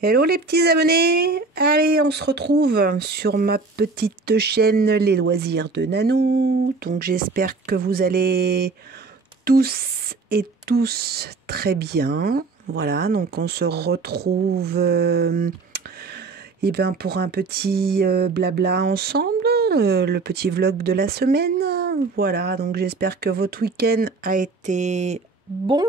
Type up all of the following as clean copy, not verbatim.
Hello les petits abonnés. Allez, on se retrouve sur ma petite chaîne Les Loisirs de Nanou. Donc j'espère que vous allez tous et tous très bien. Voilà, donc on se retrouve pour un petit blabla ensemble, le petit vlog de la semaine. Voilà, donc j'espère que votre week-end a été bon.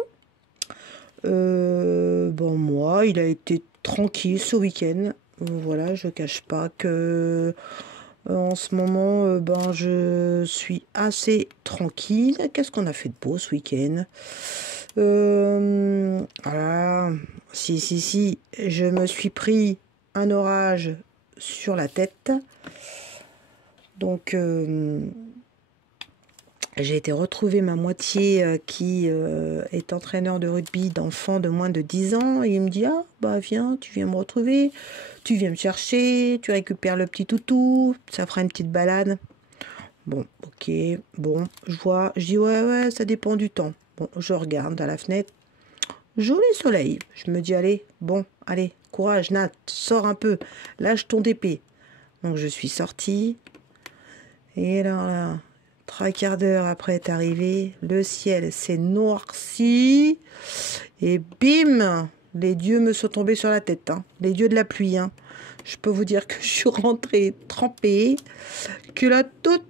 Bon, moi, il a été tranquille ce week-end. Voilà, je cache pas que en ce moment, je suis assez tranquille. Qu'est-ce qu'on a fait de beau ce week-end? Voilà, si, je me suis pris un orage sur la tête. Donc, j'ai été retrouver ma moitié qui est entraîneur de rugby d'enfants de moins de 10 ans. Et il me dit, ah, bah viens, tu viens me retrouver, tu viens me chercher, tu récupères le petit toutou, ça fera une petite balade. Bon, ok, bon, je dis, ouais, ça dépend du temps. Bon, je regarde à la fenêtre, joli soleil. Je me dis, allez, courage, Nat, sors un peu, lâche ton épée. Donc je suis sortie, et là, 3/4 d'heure après être arrivé, le ciel s'est noirci et bim, les dieux me sont tombés sur la tête, hein, les dieux de la pluie. Hein. Je peux vous dire que je suis rentrée trempée, que là tout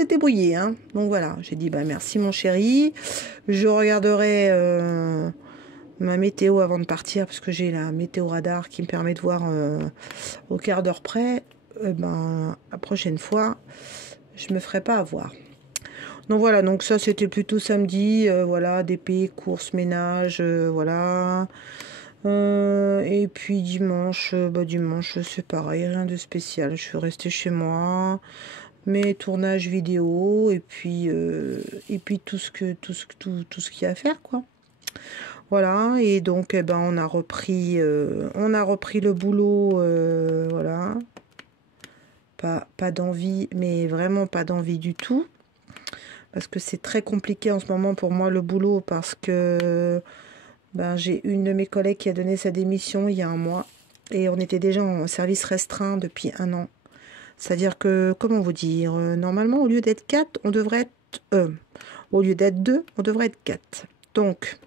était brouillé. Hein. Donc voilà, j'ai dit bah merci mon chéri, je regarderai ma météo avant de partir parce que j'ai la météo radar qui me permet de voir au quart d'heure près. La prochaine fois, je me ferai pas avoir. Donc voilà, donc ça c'était plutôt samedi, voilà, DP, courses, ménage, voilà. Et puis dimanche, dimanche c'est pareil, rien de spécial. Je suis restée chez moi, mes tournages vidéo et puis tout ce qu'il y a à faire quoi. Voilà, et donc on a repris le boulot, voilà. Pas d'envie, mais vraiment pas d'envie du tout. Parce que c'est très compliqué en ce moment pour moi le boulot parce que j'ai une de mes collègues qui a donné sa démission il y a un mois et on était déjà en service restreint depuis un an. C'est-à-dire que, comment vous dire, normalement au lieu d'être 4, on devrait être... au lieu d'être 2, on devrait être 4. Donc,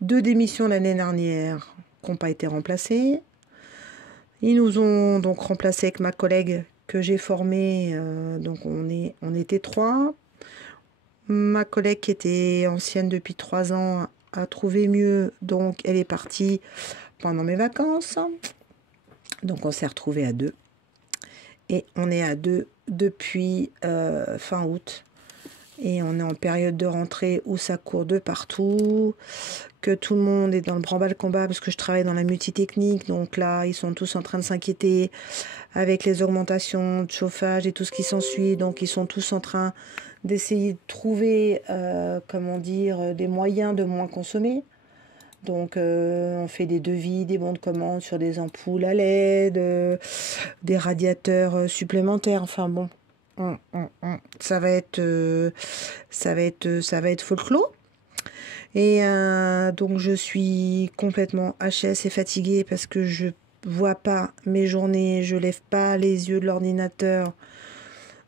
2 démissions l'année dernière qui n'ont pas été remplacées. Ils nous ont donc remplacé avec ma collègue que j'ai formée, donc on était 3. Ma collègue qui était ancienne depuis 3 ans a trouvé mieux, donc elle est partie pendant mes vacances. Donc on s'est retrouvés à 2. Et on est à 2 depuis fin août. Et on est en période de rentrée où ça court de partout, que tout le monde est dans le branle-bas-le-combat parce que je travaille dans la multitechnique. Donc là, ils sont tous en train de s'inquiéter avec les augmentations de chauffage et tout ce qui s'ensuit. Donc ils sont tous en train d'essayer de trouver, des moyens de moins consommer. Donc on fait des devis, des bons de commande sur des ampoules à LED, des radiateurs supplémentaires. Enfin bon, ça va être folklore. Et donc je suis complètement HS et fatiguée parce que je vois pas mes journées, je lève pas les yeux de l'ordinateur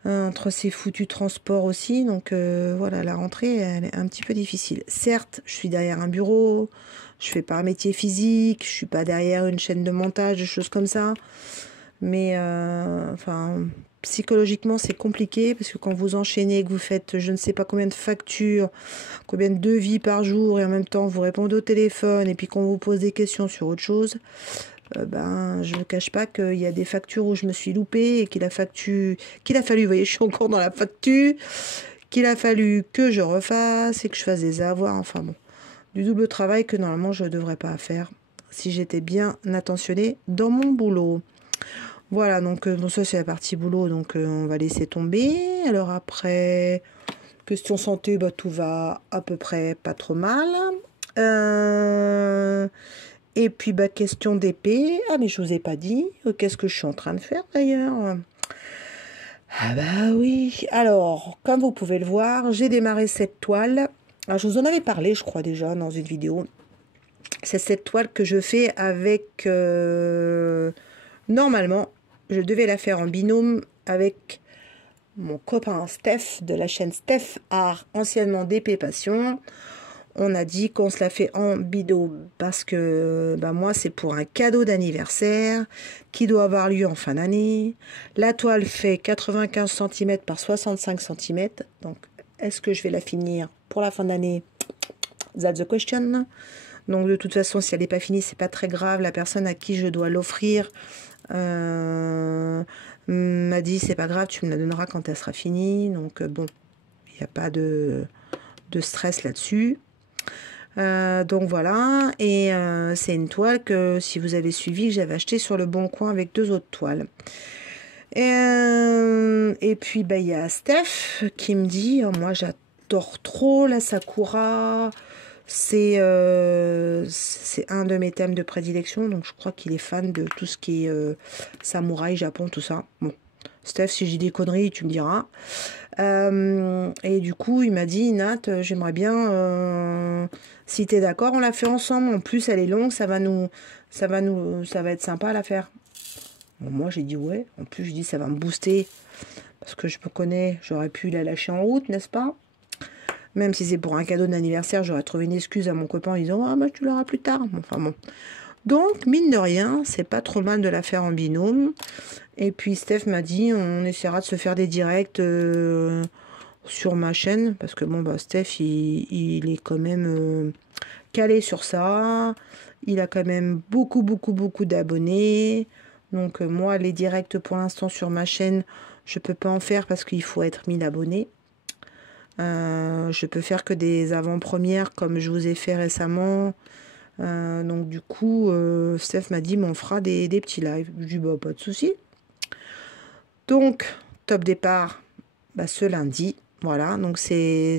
entre ces foutus transports aussi. Donc voilà, la rentrée elle est un petit peu difficile. Certes, je suis derrière un bureau, je fais pas un métier physique, je suis pas derrière une chaîne de montage, des choses comme ça. Mais psychologiquement c'est compliqué parce que quand vous enchaînez, que vous faites je ne sais pas combien de factures, combien de devis par jour et en même temps vous répondez au téléphone et puis qu'on vous pose des questions sur autre chose, je ne vous cache pas qu'il y a des factures où je me suis loupée et qu'il a fallu, vous voyez, je suis encore dans la facture, qu'il a fallu que je refasse et que je fasse des avoirs, enfin bon, du double travail que normalement je ne devrais pas faire si j'étais bien attentionnée dans mon boulot. Voilà, donc ça c'est la partie boulot, donc on va laisser tomber. Alors après, question santé, tout va à peu près pas trop mal. Et puis question d'épée. Ah mais je vous ai pas dit, qu'est-ce que je suis en train de faire d'ailleurs? Ah bah oui, alors comme vous pouvez le voir, j'ai démarré cette toile. Alors je vous en avais parlé je crois déjà dans une vidéo. C'est cette toile que je fais avec... normalement, je devais la faire en binôme avec mon copain Steph de la chaîne Steph Art, anciennement DP Passion. On a dit qu'on se la fait en binôme parce que bah moi, c'est pour un cadeau d'anniversaire qui doit avoir lieu en fin d'année. La toile fait 95 cm par 65 cm. Donc, est-ce que je vais la finir pour la fin d'année? That's the question. Donc de toute façon, si elle n'est pas finie, c'est pas très grave. La personne à qui je dois l'offrir m'a dit c'est pas grave, tu me la donneras quand elle sera finie. Donc bon, il n'y a pas de stress là-dessus. Donc voilà, et c'est une toile que si vous avez suivi, que j'avais acheté sur le Bon Coin avec 2 autres toiles. Et puis bah, il y a Steph qui me dit oh, moi j'adore trop la Sakura. C'est un de mes thèmes de prédilection, donc je crois qu'il est fan de tout ce qui est samouraï, Japon, tout ça. Bon, Steph, si j'ai des conneries, tu me diras. Et du coup, il m'a dit, Nat, j'aimerais bien, si t'es d'accord, on la fait ensemble. En plus, elle est longue, ça va être sympa à la faire. Bon, moi, j'ai dit ouais. En plus, je dis ça va me booster parce que je me connais, j'aurais pu la lâcher en route, n'est-ce pas? Même si c'est pour un cadeau d'anniversaire, j'aurais trouvé une excuse à mon copain en disant ah bah tu l'auras plus tard. Enfin bon. Donc mine de rien, c'est pas trop mal de la faire en binôme. Et puis Steph m'a dit on essaiera de se faire des directs sur ma chaîne parce que bon bah Steph il est quand même calé sur ça. Il a quand même beaucoup d'abonnés. Donc moi les directs pour l'instant sur ma chaîne, je peux pas en faire parce qu'il faut être 1000 abonnés. Je peux faire que des avant-premières comme je vous ai fait récemment. Donc du coup, Steph m'a dit, mais on fera des petits lives. Je dis, bah pas de souci. Donc, top départ, bah, ce lundi. Voilà, donc c'est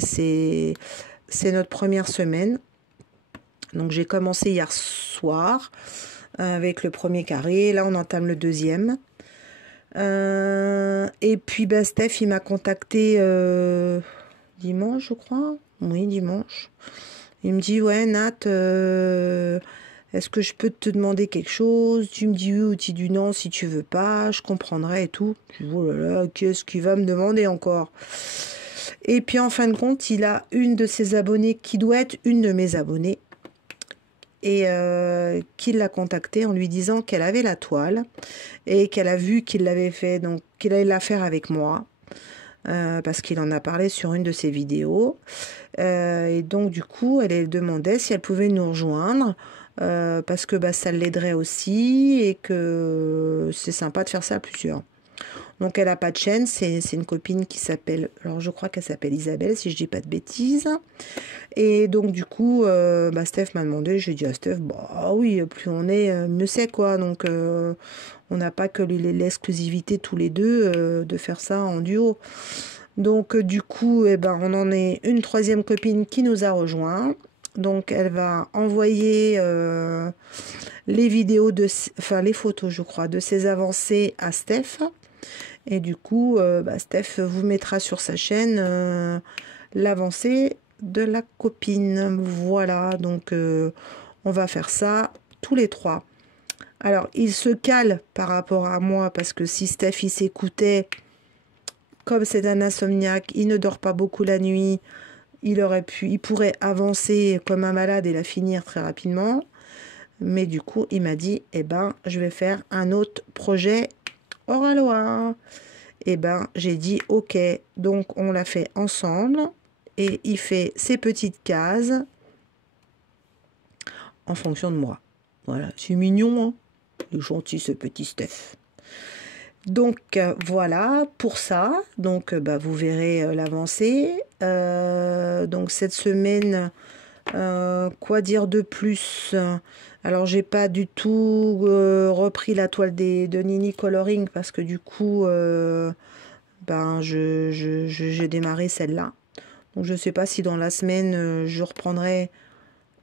notre première semaine. Donc j'ai commencé hier soir avec le premier carré. Là, on entame le deuxième. Et puis, bah, Steph, il m'a contacté... dimanche, je crois. Oui, dimanche. Il me dit, ouais, Nat, est-ce que je peux te demander quelque chose? Tu me dis oui ou tu dis non si tu veux pas, je comprendrai et tout. Je dis, oh là là, qu'est-ce qu'il va me demander encore? Et puis en fin de compte, il a une de ses abonnées qui doit être une de mes abonnées et qui l'a contacté en lui disant qu'elle avait la toile et qu'elle a vu qu'il l'avait fait, donc qu'il allait la faire avec moi. Parce qu'il en a parlé sur une de ses vidéos. Et donc, du coup, elle demandait si elle pouvait nous rejoindre. Parce que bah, ça l'aiderait aussi et que c'est sympa de faire ça à plusieurs. Donc, elle n'a pas de chaîne. C'est une copine qui s'appelle... Alors, je crois qu'elle s'appelle Isabelle, si je dis pas de bêtises. Et donc, du coup, bah, Steph m'a demandé. J'ai dit à Steph, bah oui, plus on est, mieux c'est, quoi. Donc... on n'a pas que l'exclusivité tous les deux de faire ça en duo. Donc du coup, eh ben, on en est une troisième copine qui nous a rejoint. Donc elle va envoyer les vidéos, enfin les photos je crois, de ses avancées à Steph. Et du coup, bah, Steph vous mettra sur sa chaîne l'avancée de la copine. Voilà, donc on va faire ça tous les trois. Alors, il se cale par rapport à moi parce que si Steph, il s'écoutait, comme c'est un insomniaque, il ne dort pas beaucoup la nuit, il pourrait avancer comme un malade et la finir très rapidement. Mais du coup, il m'a dit, eh ben, je vais faire un autre projet hors la loi. Eh ben, j'ai dit, ok. Donc, on l'a fait ensemble et il fait ses petites cases en fonction de moi. Voilà, c'est mignon, hein. Il est gentil ce petit Steph. Donc voilà pour ça. Donc bah, vous verrez l'avancée. Donc cette semaine, quoi dire de plus? Alors j'ai pas du tout repris la toile de Nini Coloring parce que du coup, ben j'ai démarré celle-là. Donc je sais pas si dans la semaine je reprendrai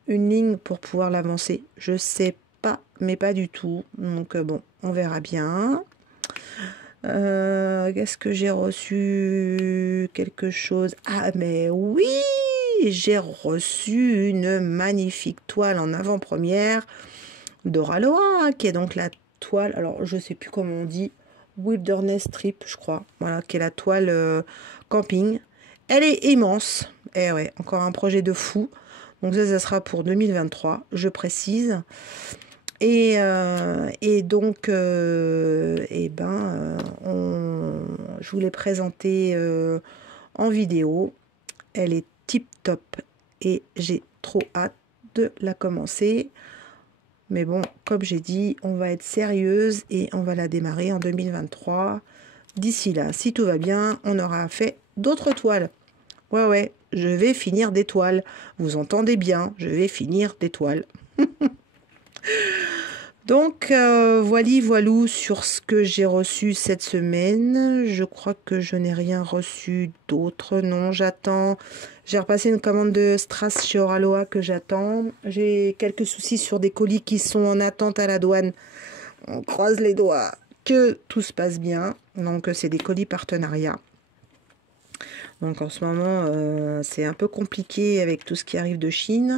une ligne pour pouvoir l'avancer. Je sais pas, mais pas du tout. Donc bon, on verra bien. Qu'est-ce que j'ai reçu? Quelque chose. Ah mais oui, j'ai reçu une magnifique toile en avant-première d'Oraloa, qui est donc la toile, alors je sais plus comment on dit, Wilderness Strip, je crois, voilà, qui est la toile camping. Elle est immense, et ouais, encore un projet de fou. Donc ça sera pour 2023, je précise. Et donc, je vous l'ai présentée en vidéo. Elle est tip top et j'ai trop hâte de la commencer. Mais bon, comme j'ai dit, on va être sérieuse et on va la démarrer en 2023. D'ici là, si tout va bien, on aura fait d'autres toiles. Ouais, je vais finir des toiles. Vous entendez bien, je vais finir des toiles. Donc, voilou sur ce que j'ai reçu cette semaine. Je crois que je n'ai rien reçu d'autre. Non, j'attends. J'ai repassé une commande de Strass chez Oraloa que j'attends. J'ai quelques soucis sur des colis qui sont en attente à la douane. On croise les doigts que tout se passe bien. Donc, c'est des colis partenariats. Donc, en ce moment, c'est un peu compliqué avec tout ce qui arrive de Chine.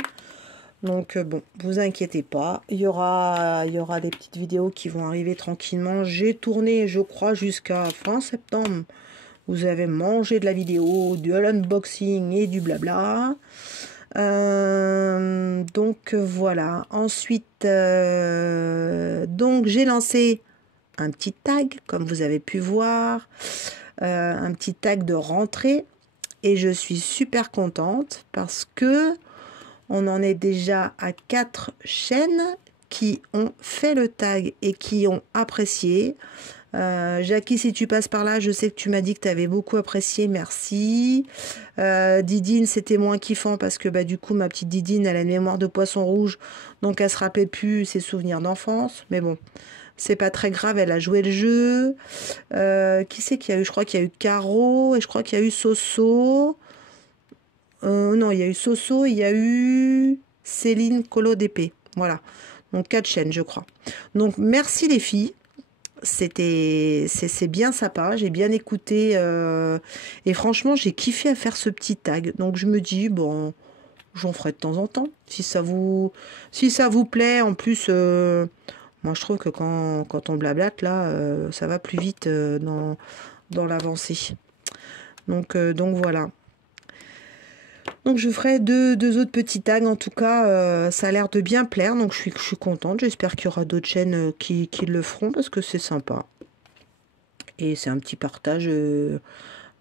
Donc bon, vous inquiétez pas, il y aura des petites vidéos qui vont arriver tranquillement. J'ai tourné, je crois, jusqu'à fin septembre. Vous avez mangé de la vidéo, de l'unboxing et du blabla. Donc voilà. Ensuite, donc j'ai lancé un petit tag, comme vous avez pu voir, un petit tag de rentrée. Et je suis super contente parce que on en est déjà à 4 chaînes qui ont fait le tag et qui ont apprécié. Jackie, si tu passes par là, je sais que tu m'as dit que tu avais beaucoup apprécié, merci. Didine, c'était moins kiffant parce que du coup, ma petite Didine, elle a une mémoire de poisson rouge, donc elle se rappelait plus ses souvenirs d'enfance. Mais bon, c'est pas très grave, elle a joué le jeu. Qui c'est qu'il y a eu? Je crois qu'il y a eu Caro et je crois qu'il y a eu Soso. Non, il y a eu Soso, il y a eu Céline Colo d'épée. Voilà. Donc 4 chaînes, je crois. Donc merci les filles. C'est bien sympa. J'ai bien écouté. Et franchement, j'ai kiffé à faire ce petit tag. Donc je me dis, bon, j'en ferai de temps en temps. Si ça vous plaît. En plus, moi je trouve que quand on blablate, là, ça va plus vite dans l'avancée. Donc voilà. Donc je ferai deux autres petits tags. En tout cas, ça a l'air de bien plaire. Donc je suis contente. J'espère qu'il y aura d'autres chaînes qui le feront parce que c'est sympa. Et c'est un petit partage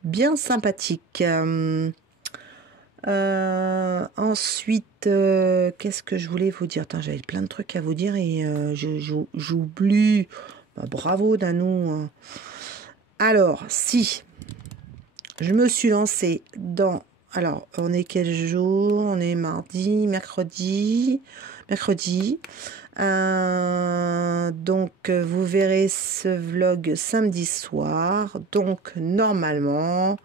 bien sympathique. Ensuite, qu'est-ce que je voulais vous dire? J'avais plein de trucs à vous dire et j'oublie. Bravo Danou. Hein. Alors, si je me suis lancée dans... Alors, on est quel jour? On est mardi, mercredi. Donc, vous verrez ce vlog samedi soir. Donc, normalement,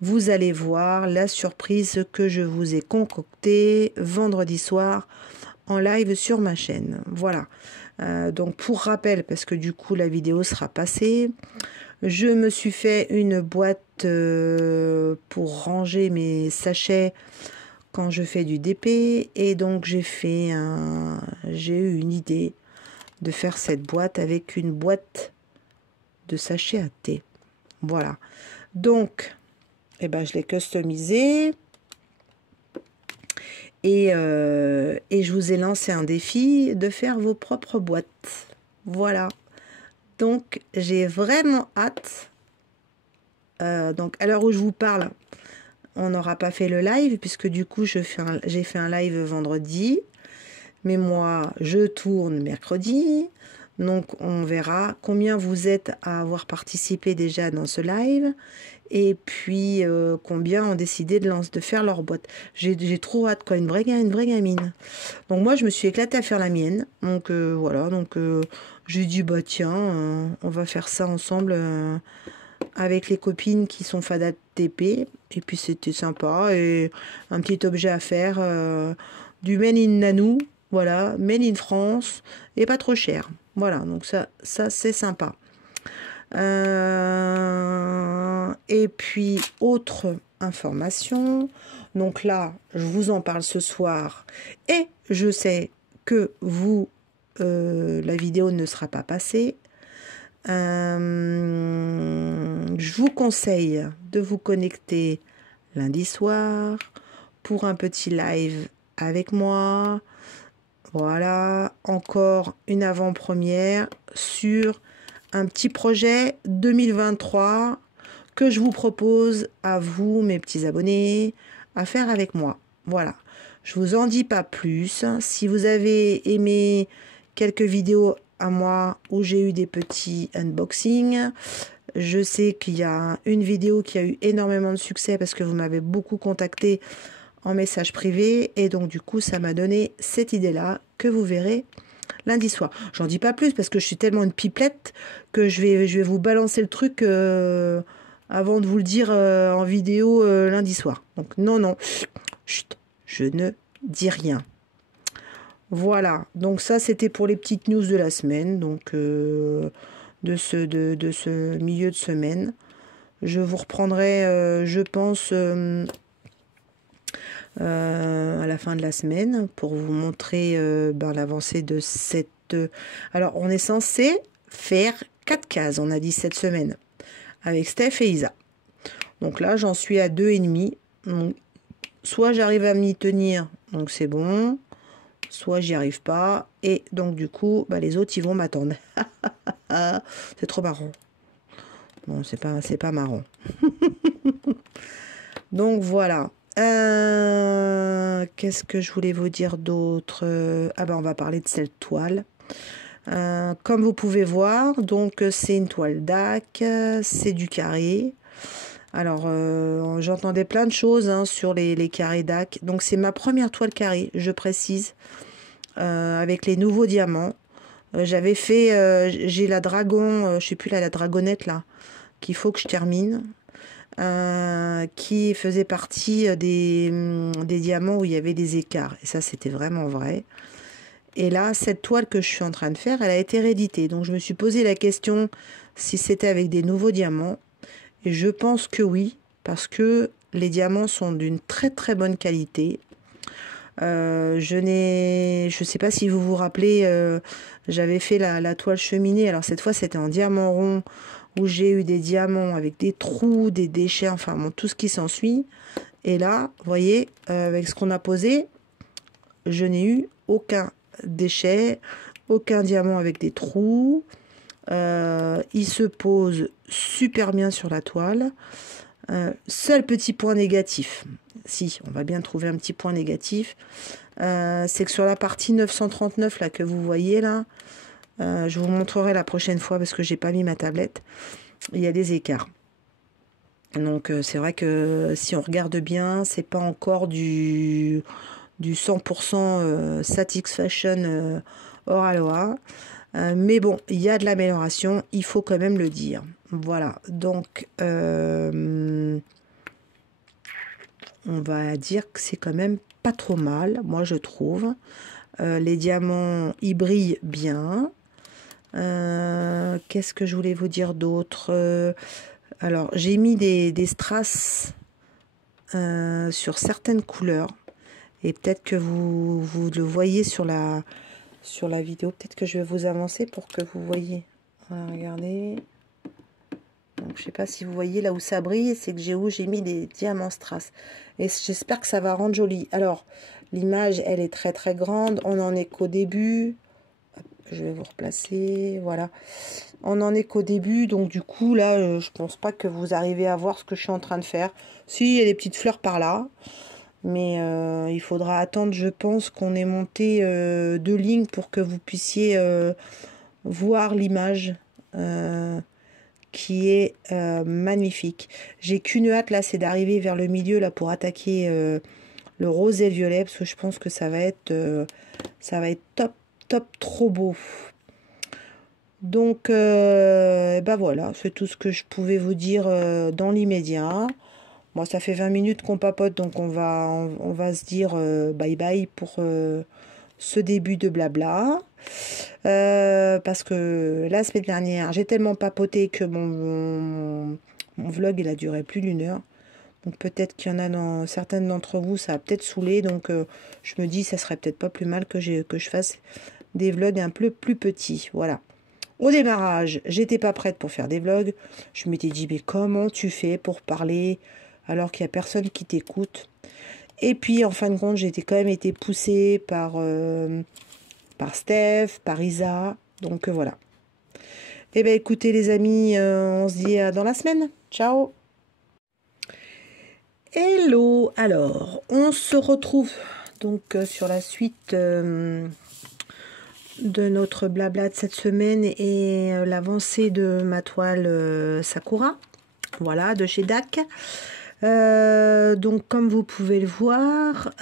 vous allez voir la surprise que je vous ai concoctée vendredi soir en live sur ma chaîne. Voilà. Donc, pour rappel, parce que du coup, la vidéo sera passée... Je me suis fait une boîte pour ranger mes sachets quand je fais du DP. Et donc, j'ai eu une idée de faire cette boîte avec une boîte de sachets à thé. Voilà. Donc, je l'ai customisé. Et je vous ai lancé un défi de faire vos propres boîtes. Voilà. Donc, j'ai vraiment hâte. Donc, à l'heure où je vous parle, on n'aura pas fait le live, puisque du coup, j'ai fait un live vendredi. Mais moi, je tourne mercredi. Donc, on verra combien vous êtes à avoir participé déjà dans ce live. Et puis, combien ont décidé de faire leur boîte. J'ai trop hâte, quoi. Une vraie gamine. Donc, moi, je me suis éclatée à faire la mienne. Donc, voilà. Donc... j'ai dit, tiens, on va faire ça ensemble avec les copines qui sont Fada TP. Et puis, c'était sympa. Et un petit objet à faire, du Made in Nanou. Voilà, Made in France. Et pas trop cher. Voilà, donc ça c'est sympa. Et puis, autre information. Donc là, je vous en parle ce soir. Et je sais que vous, la vidéo ne sera pas passée. Je vous conseille de vous connecter lundi soir pour un petit live avec moi. Voilà, encore une avant-première sur un petit projet 2023 que je vous propose à vous, mes petits abonnés, à faire avec moi. Voilà, je vous en dis pas plus. Si vous avez aimé quelques vidéos à moi où j'ai eu des petits unboxings, je sais qu'il y a une vidéo qui a eu énormément de succès parce que vous m'avez beaucoup contacté en message privé et donc du coup ça m'a donné cette idée là que vous verrez lundi soir. J'en dis pas plus parce que je suis tellement une pipelette que je vais vous balancer le truc avant de vous le dire en vidéo lundi soir. Donc non, chut, je ne dis rien. Voilà, donc ça c'était pour les petites news de la semaine, donc de ce milieu de semaine. Je vous reprendrai, je pense, à la fin de la semaine pour vous montrer l'avancée de cette... alors, on est censé faire 4 cases, on a dit cette semaine, avec Steph et Isa. Donc là, j'en suis à 2,5. Donc, soit j'arrive à m'y tenir, donc c'est bon, soit j'y arrive pas, et donc du coup, les autres, ils vont m'attendre. C'est trop marrant. Bon, c'est pas marrant. Donc voilà. Qu'est-ce que je voulais vous dire d'autre? On va parler de cette toile. Comme vous pouvez voir, donc c'est une toile DAC, c'est du carré. Alors, j'entendais plein de choses sur les carrés DAC. Donc, c'est ma première toile carrée, je précise, avec les nouveaux diamants. J'avais fait, j'ai la dragon, je sais plus la dragonnette là, qu'il faut que je termine. Qui faisait partie des diamants où il y avait des écarts. Et ça, c'était vraiment vrai. Et là, cette toile que je suis en train de faire, elle a été rééditée. Donc, je me suis posé la question si c'était avec des nouveaux diamants. Et je pense que oui, parce que les diamants sont d'une très très bonne qualité. Je sais pas si vous vous rappelez, j'avais fait la toile cheminée. Alors, cette fois, c'était en diamant rond, où j'ai eu des diamants avec des trous, des déchets, enfin bon, tout ce qui s'ensuit. Et là, vous voyez, avec ce qu'on a posé, je n'ai eu aucun déchet, aucun diamant avec des trous. Il se pose super bien sur la toile. Seul petit point négatif, si, on va bien trouver un petit point négatif, c'est que sur la partie 939 là que vous voyez là, je vous montrerai la prochaine fois parce que j'ai pas mis ma tablette. Il y a des écarts. Donc c'est vrai que si on regarde bien, c'est pas encore du 100% satisfaction hors aloha. Mais bon, il y a de l'amélioration, il faut quand même le dire. Voilà, donc on va dire que c'est quand même pas trop mal, moi je trouve. Les diamants, ils brillent bien. Qu'est-ce que je voulais vous dire d'autre? Alors, j'ai mis des strass sur certaines couleurs. Et peut-être que vous le voyez sur la vidéo. Peut-être que je vais vous avancer pour que vous voyez. Voilà, regardez. Donc, je sais pas si vous voyez là où ça brille. C'est que j'ai mis des diamants strass. Et j'espère que ça va rendre joli. Alors, l'image, elle est très très grande. On en est qu'au début. Je vais vous replacer, voilà. On en est qu'au début, donc du coup, là, je pense pas que vous arrivez à voir ce que je suis en train de faire. Si, il y a des petites fleurs par là, mais il faudra attendre, je pense, qu'on ait monté 2 lignes pour que vous puissiez voir l'image qui est magnifique. J'ai qu'une hâte, là, c'est d'arriver vers le milieu, là, pour attaquer le rose et le violet, parce que je pense que ça va être top. Trop beau. Donc voilà, c'est tout ce que je pouvais vous dire dans l'immédiat. Moi, ça fait 20 minutes qu'on papote, donc on va se dire bye bye pour ce début de blabla. Parce que la semaine dernière, j'ai tellement papoté que mon vlog il a duré plus d'1 heure. Donc peut-être qu'il y en a dans certaines d'entre vous, ça a peut-être saoulé. Donc je me dis, ça serait peut-être pas plus mal que je fasse des vlogs un peu plus petits. Voilà. Au démarrage, j'étais pas prête pour faire des vlogs. Je m'étais dit, mais comment tu fais pour parler alors qu'il n'y a personne qui t'écoute? Et puis, en fin de compte, j'ai quand même été poussée par Steph, par Isa. Donc, voilà. Eh bien, écoutez, les amis, on se dit dans la semaine. Ciao! Hello! Alors, on se retrouve donc sur la suite de notre blabla de cette semaine et l'avancée de ma toile Sakura. Voilà, de chez DAC. Donc comme vous pouvez le voir,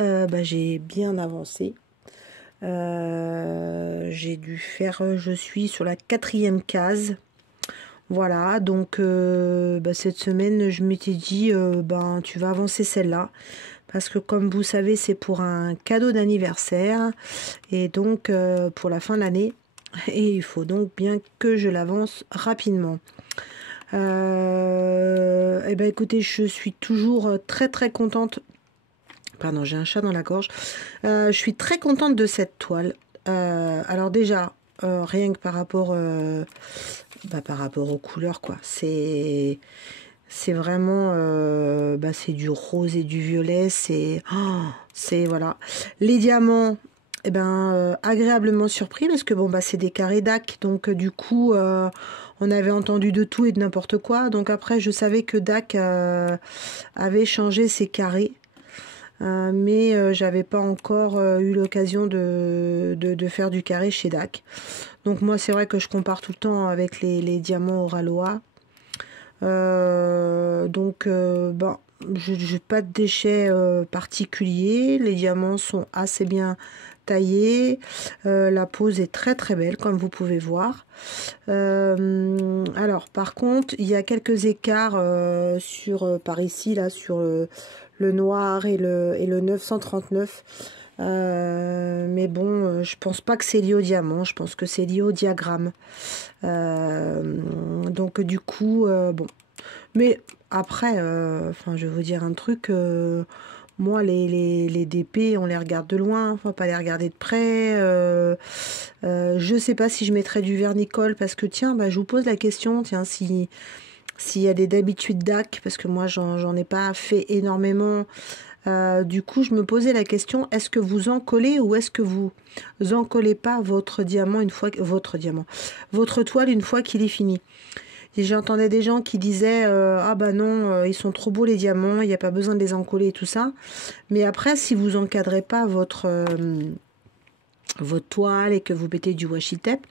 j'ai bien avancé. J'ai dû faire, je suis sur la 4e case. Voilà, donc cette semaine je m'étais dit tu vas avancer celle-là. Parce que comme vous savez, c'est pour un cadeau d'anniversaire. Et donc pour la fin de l'année. Et il faut donc bien que je l'avance rapidement. Écoutez, je suis toujours très très contente. Pardon, j'ai un chat dans la gorge. Je suis très contente de cette toile. Alors déjà, rien que par rapport aux couleurs, quoi. C'est vraiment c'est du rose et du violet. C'est voilà. Les diamants. Agréablement surpris parce que c'est des carrés DAC, donc du coup on avait entendu de tout et de n'importe quoi. Donc après je savais que DAC avait changé ses carrés, mais j'avais pas encore eu l'occasion de faire du carré chez DAC. Donc moi c'est vrai que je compare tout le temps avec les diamants Oraloa. Je n'ai pas de déchets particuliers. Les diamants sont assez bien taillés. La pose est très très belle comme vous pouvez voir. Alors par contre il y a quelques écarts par ici là sur le noir et le 939. Mais bon, je pense pas que c'est lié au diamant, je pense que c'est lié au diagramme. Donc du coup, bon. Mais après, je vais vous dire un truc, moi les DP, on les regarde de loin, on va pas les regarder de près. Je sais pas si je mettrais du vernicole, parce que tiens, je vous pose la question, tiens, s'il y a des d'habitude DAC, parce que moi j'en ai pas fait énormément. Du coup, je me posais la question, est-ce que vous en collez ou est-ce que vous en collez pas votre diamant votre toile une fois qu'il est fini? Et j'entendais des gens qui disaient ah bah non, ils sont trop beaux les diamants, il n'y a pas besoin de les encoller et tout ça. Mais après, si vous encadrez pas votre toile et que vous mettez du washi tape,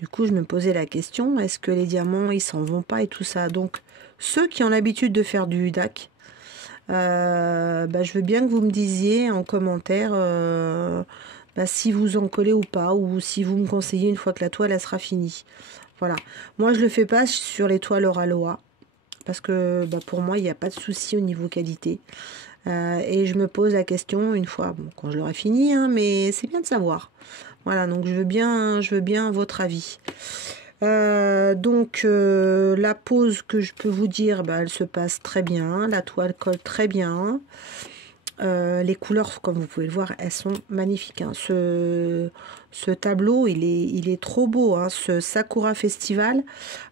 du coup, je me posais la question, est-ce que les diamants, ils s'en vont pas et tout ça? Donc, ceux qui ont l'habitude de faire du DAC, je veux bien que vous me disiez en commentaire si vous en collez ou pas, ou si vous me conseillez une fois que la toile elle sera finie. Voilà. Moi je le fais pas sur les toiles Oraloa parce que pour moi il n'y a pas de souci au niveau qualité. Et je me pose la question une fois, bon, quand je l'aurai fini, hein, mais c'est bien de savoir. Voilà, donc je veux bien votre avis. La pose que je peux vous dire, elle se passe très bien, la toile colle très bien. Les couleurs, comme vous pouvez le voir, elles sont magnifiques, hein. Ce tableau, il est trop beau, hein, ce Sakura Festival.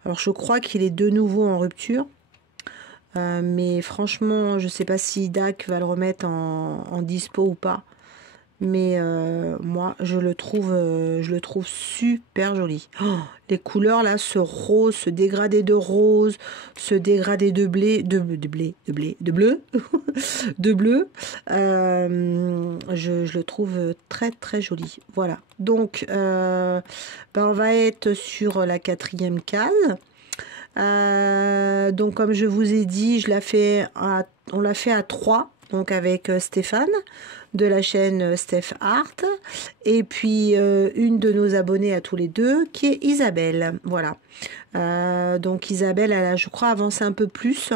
Alors je crois qu'il est de nouveau en rupture. Mais franchement, je sais pas si DAC va le remettre en dispo ou pas. Mais moi, je le trouve super joli. Oh, les couleurs là, ce rose, ce dégradé de rose, ce dégradé de bleu, de bleu, je le trouve très très joli. Voilà. Donc, on va être sur la 4e case. Donc comme je vous ai dit, on l'a fait à 3, donc avec Stéphane de la chaîne Steph Art, et puis une de nos abonnées à tous les deux qui est Isabelle. Voilà. Donc Isabelle, elle a, je crois, avancé un peu plus.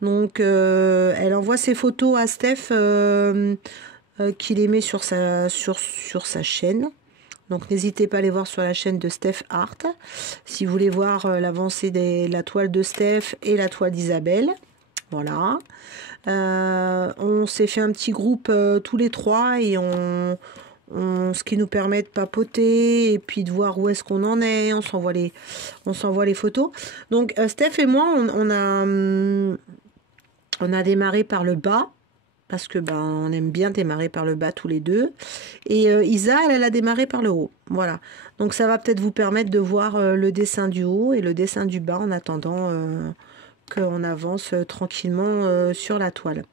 Donc elle envoie ses photos à Steph qui les met sur sa chaîne. Donc n'hésitez pas à aller voir sur la chaîne de Steph Art si vous voulez voir l'avancée de la toile de Steph et la toile d'Isabelle. Voilà. On s'est fait un petit groupe tous les trois et ce qui nous permet de papoter et puis de voir où est-ce qu'on en est. On s'envoie les photos. Donc Steph et moi, on a démarré par le bas. Parce que on aime bien démarrer par le bas tous les deux. Et Isa, elle a démarré par le haut. Voilà. Donc ça va peut-être vous permettre de voir le dessin du haut et le dessin du bas en attendant qu'on avance tranquillement sur la toile.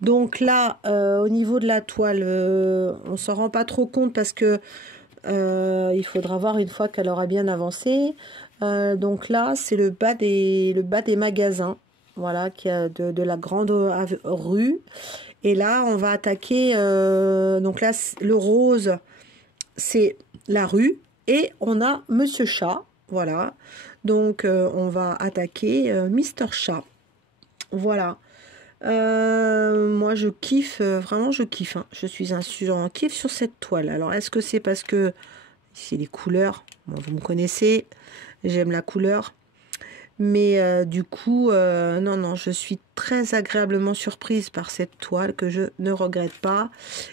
Donc là, au niveau de la toile, on s'en rend pas trop compte parce que il faudra voir une fois qu'elle aura bien avancé. Donc là, c'est le bas des magasins. Voilà, qui a de la grande rue. Et là, on va attaquer, donc là, le rose, c'est la rue. Et on a Monsieur Chat, voilà. Donc, on va attaquer Mister Chat. Voilà. Moi, je kiffe, vraiment, je kiffe. Hein. Je suis en kiff sur cette toile. Alors, est-ce que c'est parce que c'est les couleurs? Bon, vous me connaissez, j'aime la couleur. Mais du coup, non, je suis très agréablement surprise par cette toile que je ne regrette pas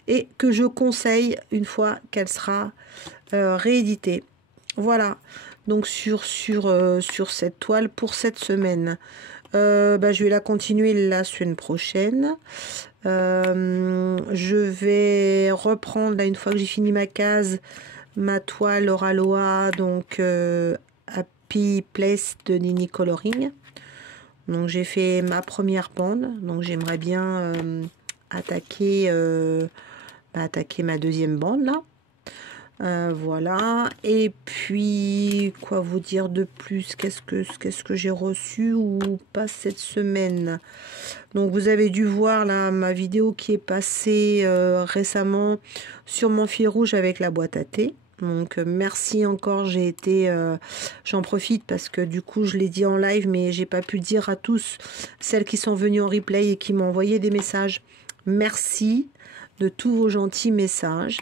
et que je conseille une fois qu'elle sera rééditée. Voilà, donc sur cette toile pour cette semaine. Je vais la continuer la semaine prochaine. Je vais reprendre, là, une fois que j'ai fini ma case, ma toile Oraloa, donc Happy Place de Nini Coloring. Donc j'ai fait ma première bande, donc j'aimerais bien attaquer ma deuxième bande là. Voilà, et puis quoi vous dire de plus? Qu'est-ce que j'ai reçu ou pas cette semaine? Donc vous avez dû voir là ma vidéo qui est passée récemment sur mon fil rouge avec la boîte à thé. Donc merci encore, j'en profite parce que du coup je l'ai dit en live, mais j'ai pas pu dire à tous celles qui sont venues en replay et qui m'ont envoyé des messages. Merci de tous vos gentils messages.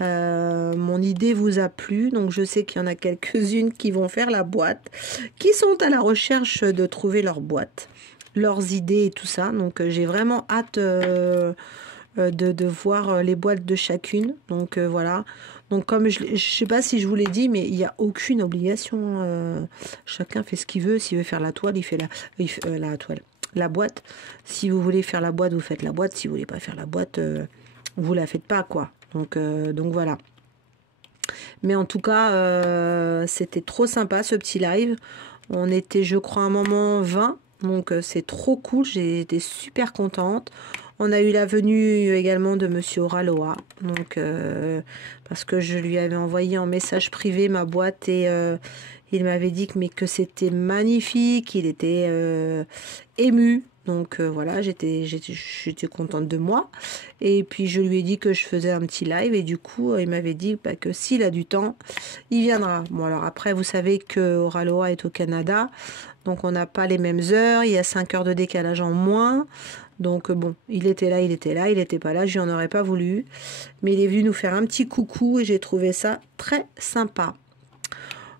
Mon idée vous a plu, donc je sais qu'il y en a quelques-unes qui vont faire la boîte, qui sont à la recherche de trouver leur boîte, leurs idées et tout ça. Donc j'ai vraiment hâte de voir les boîtes de chacune. Donc voilà. Donc comme je sais pas si je vous l'ai dit, mais il n'y a aucune obligation. Chacun fait ce qu'il veut. S'il veut faire la toile, il fait la toile. La boîte. Si vous voulez faire la boîte, vous faites la boîte. Si vous voulez pas faire la boîte, vous la faites pas, quoi. Donc voilà. Mais en tout cas, c'était trop sympa ce petit live. On était, je crois, à un moment 20. Donc c'est trop cool. J'ai été super contente. On a eu la venue également de Monsieur Oraloa, donc parce que je lui avais envoyé en message privé ma boîte et il m'avait dit que c'était magnifique, il était ému. Donc voilà, j'étais contente de moi. Et puis je lui ai dit que je faisais un petit live et du coup il m'avait dit que s'il a du temps, il viendra. Bon alors après vous savez que Oraloa est au Canada, donc on n'a pas les mêmes heures, il y a 5 heures de décalage en moins. Donc bon, il était là, il n'était pas là, je n'en aurais pas voulu. Mais il est venu nous faire un petit coucou et j'ai trouvé ça très sympa.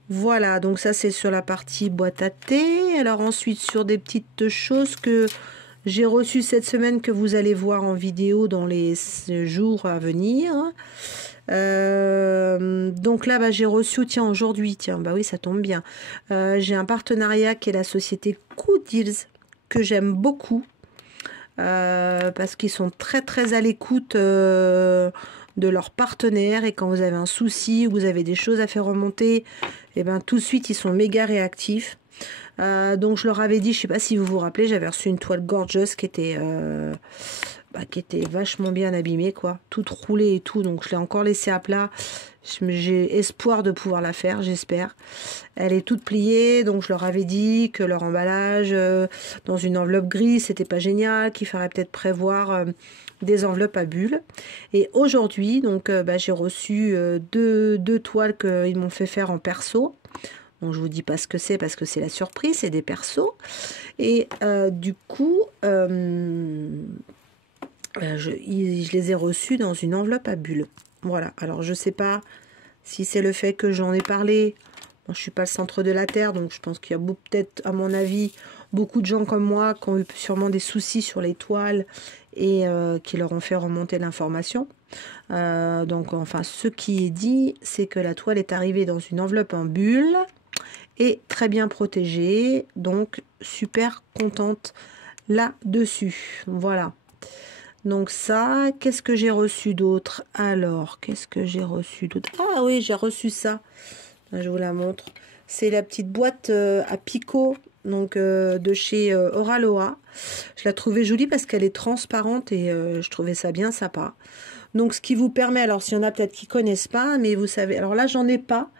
Voilà, donc ça c'est sur la partie boîte à thé. Alors ensuite sur des petites choses que j'ai reçues cette semaine que vous allez voir en vidéo dans les jours à venir. Donc là j'ai reçu, tiens aujourd'hui, bah oui ça tombe bien. J'ai un partenariat qui est la société Good Deals que j'aime beaucoup. Parce qu'ils sont très très à l'écoute de leurs partenaires et quand vous avez un souci ou vous avez des choses à faire remonter, et ben tout de suite ils sont méga réactifs. Donc je leur avais dit, je sais pas si vous vous rappelez, j'avais reçu une toile gorgeous qui était vachement bien abîmée, quoi, toute roulée et tout, donc je l'ai encore laissée à plat. J'ai espoir de pouvoir la faire, j'espère. Elle est toute pliée, donc je leur avais dit que leur emballage dans une enveloppe grise, c'était pas génial, qu'il faudrait peut-être prévoir des enveloppes à bulles. Et aujourd'hui, donc j'ai reçu deux toiles qu'ils m'ont fait faire en perso. Donc je vous dis pas ce que c'est parce que c'est la surprise, c'est des persos. Et du coup, je les ai reçus dans une enveloppe à bulles. Voilà, alors je sais pas si c'est le fait que j'en ai parlé. Bon, je suis pas le centre de la Terre, donc je pense qu'il y a peut-être, à mon avis, beaucoup de gens comme moi qui ont eu sûrement des soucis sur les toiles et qui leur ont fait remonter l'information. Donc enfin, ce qui est dit, c'est que la toile est arrivée dans une enveloppe en bulle et très bien protégée. Donc super contente là-dessus. Voilà. Donc ça, qu'est-ce que j'ai reçu d'autre? Alors, qu'est-ce que j'ai reçu d'autre? Ah oui, j'ai reçu ça. Je vous la montre. C'est la petite boîte à picot, donc de chez Oraloa. Je la trouvais jolie parce qu'elle est transparente et je trouvais ça bien sympa. Donc ce qui vous permet, alors s'il y en a peut-être qui connaissent pas, mais vous savez, alors là j'en ai pas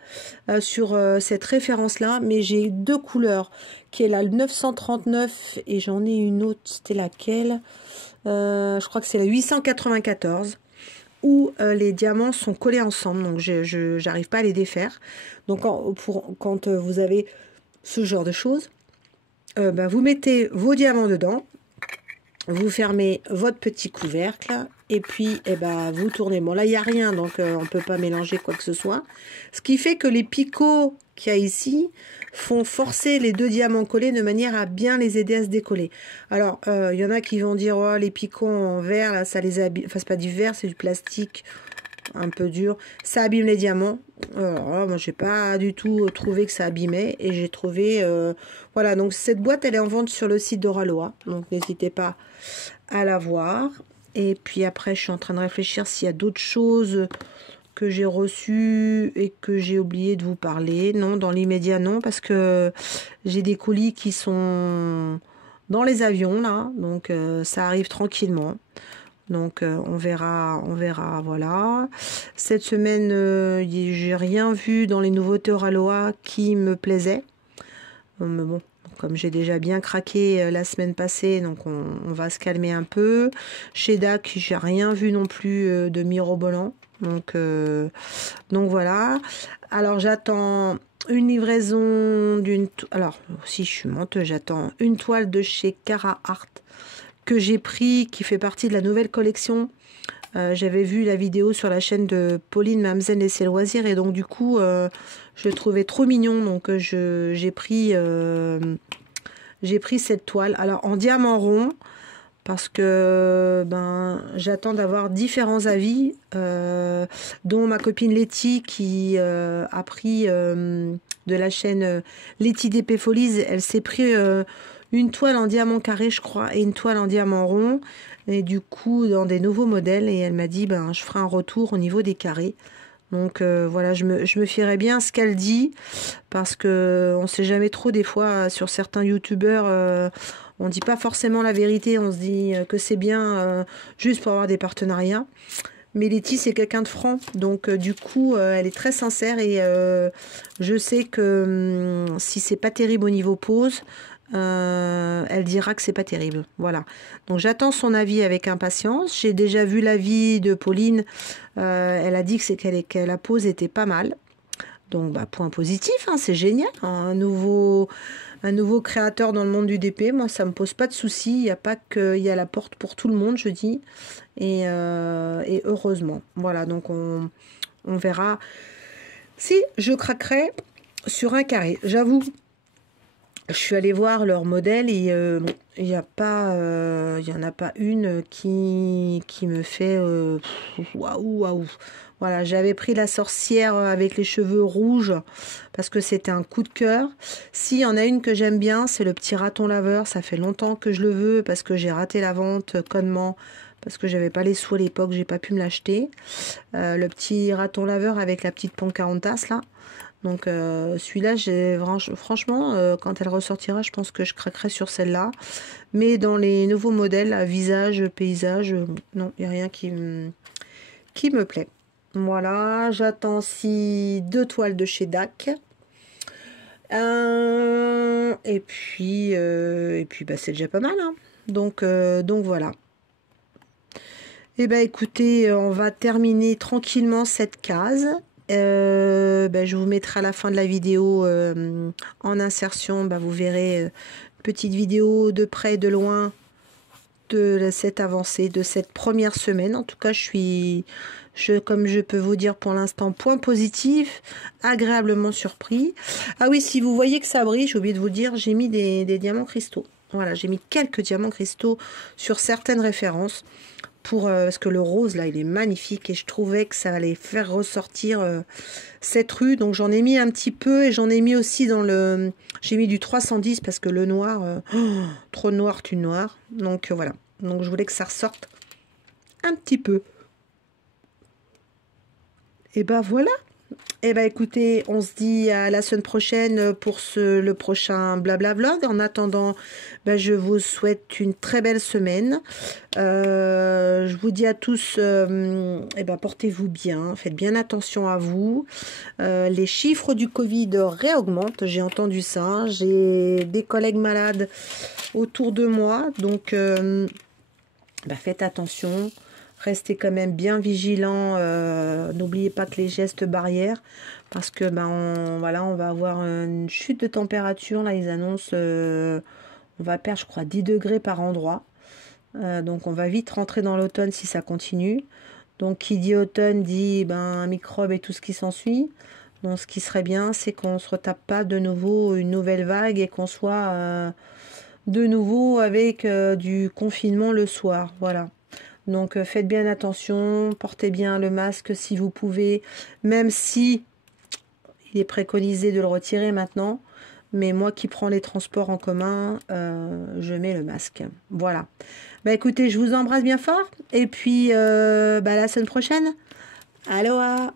sur cette référence-là, mais j'ai deux couleurs, qui est la 939 et j'en ai une autre, c'était laquelle? Je crois que c'est la 894. Où les diamants sont collés ensemble, donc je n'arrive pas à les défaire. Donc quand vous avez ce genre de choses, vous mettez vos diamants dedans, vous fermez votre petit couvercle, et puis vous tournez. Bon là il n'y a rien, donc on ne peut pas mélanger quoi que ce soit. Ce qui fait que les picots qu'il y a ici font forcer les deux diamants collés de manière à bien les aider à se décoller. Alors, il y en a qui vont dire, oh, les picots en verre, là, ça les abîme. Enfin, c'est pas du verre, c'est du plastique un peu dur. Ça abîme les diamants. Alors, moi, j'ai pas du tout trouvé que ça abîmait. Et j'ai trouvé... voilà, donc cette boîte, elle est en vente sur le site d'Oraloa. Donc, n'hésitez pas à la voir. Et puis après, je suis en train de réfléchir s'il y a d'autres choses que j'ai reçu et que j'ai oublié de vous parler. Non, dans l'immédiat, non, parce que j'ai des colis qui sont dans les avions, là. Donc, ça arrive tranquillement. Donc, on verra, voilà. Cette semaine, j'ai rien vu dans les nouveautés Oraloa qui me plaisait. Mais bon, comme j'ai déjà bien craqué la semaine passée, donc on va se calmer un peu. Chez DAC, j'ai rien vu non plus de mirobolant. Donc voilà. Alors j'attends une livraison d'une... Alors si je suis menteuse, j'attends une toile de chez Cara Art que j'ai pris, qui fait partie de la nouvelle collection. J'avais vu la vidéo sur la chaîne de Pauline Mamzen et ses loisirs et donc du coup je le trouvais trop mignon, donc j'ai pris cette toile. Alors en diamant rond, parce que j'attends d'avoir différents avis, dont ma copine Letty qui a pris de la chaîne Letty DP Folies, elle s'est pris une toile en diamant carré je crois et une toile en diamant rond, et du coup dans des nouveaux modèles, et elle m'a dit je ferai un retour au niveau des carrés. Donc voilà, je me fierai bien à ce qu'elle dit, parce que on sait jamais trop, des fois sur certains youtubeurs on dit pas forcément la vérité, on se dit que c'est bien juste pour avoir des partenariats. Mais Letty, c'est quelqu'un de franc, donc du coup, elle est très sincère, et je sais que si c'est pas terrible au niveau pose, elle dira que c'est pas terrible. Voilà. Donc j'attends son avis avec impatience. J'ai déjà vu l'avis de Pauline. Elle a dit que la pose était pas mal. Donc point positif, hein, c'est génial. Un nouveau créateur dans le monde du DP, moi ça me pose pas de soucis. Il n'y a pas qu'il y a la porte pour tout le monde, je dis. Et heureusement. Voilà, donc on verra si je craquerai sur un carré. J'avoue, je suis allée voir leur modèle et il n'y en a pas une qui me fait waouh, waouh. Voilà, j'avais pris la sorcière avec les cheveux rouges parce que c'était un coup de cœur. S'il y en a une que j'aime bien, c'est le petit raton laveur. Ça fait longtemps que je le veux parce que j'ai raté la vente connement, parce que j'avais pas les sous à l'époque, j'ai pas pu me l'acheter. Le petit raton laveur avec la petite Pocahontas là. Donc celui-là, franchement, quand elle ressortira, je pense que je craquerai sur celle-là. Mais dans les nouveaux modèles, à visage, paysage, non, il n'y a rien qui me plaît. Voilà, j'attends aussi 2 toiles de chez DAC. Et puis c'est déjà pas mal, hein. Donc voilà. Et écoutez, on va terminer tranquillement cette case. Je vous mettrai à la fin de la vidéo en insertion, vous verrez une petite vidéo de près et de loin de cette avancée, de cette première semaine. En tout cas, comme je peux vous dire pour l'instant, point positif, agréablement surpris. Ah oui, si vous voyez que ça brille, j'ai oublié de vous dire, j'ai mis des diamants cristaux. Voilà, j'ai mis quelques diamants cristaux sur certaines références. Parce que le rose là il est magnifique et je trouvais que ça allait faire ressortir cette rue, donc j'en ai mis un petit peu et j'en ai mis aussi j'ai mis du 310 parce que le noir trop noir tu noir, donc voilà, donc je voulais que ça ressorte un petit peu. Et ben voilà. Eh ben écoutez, on se dit à la semaine prochaine pour le prochain blabla vlog. En attendant, ben, je vous souhaite une très belle semaine. Je vous dis à tous, eh ben, portez-vous bien, faites bien attention à vous. Les chiffres du Covid réaugmentent, j'ai entendu ça. J'ai des collègues malades autour de moi, donc ben, faites attention. Restez quand même bien vigilants. N'oubliez pas que les gestes barrières, parce que ben voilà, on va avoir une chute de température. Là, ils annoncent, on va perdre, je crois, 10 degrés par endroit. Donc, on va vite rentrer dans l'automne si ça continue. Donc, qui dit automne dit ben microbes et tout ce qui s'ensuit. Donc, ce qui serait bien, c'est qu'on ne se retape pas de nouveau une nouvelle vague et qu'on soit de nouveau avec du confinement le soir. Voilà. Donc faites bien attention, portez bien le masque si vous pouvez, même si il est préconisé de le retirer maintenant. Mais moi qui prends les transports en commun, je mets le masque. Voilà. Bah écoutez, je vous embrasse bien fort. Et puis bah, à la semaine prochaine. Aloha.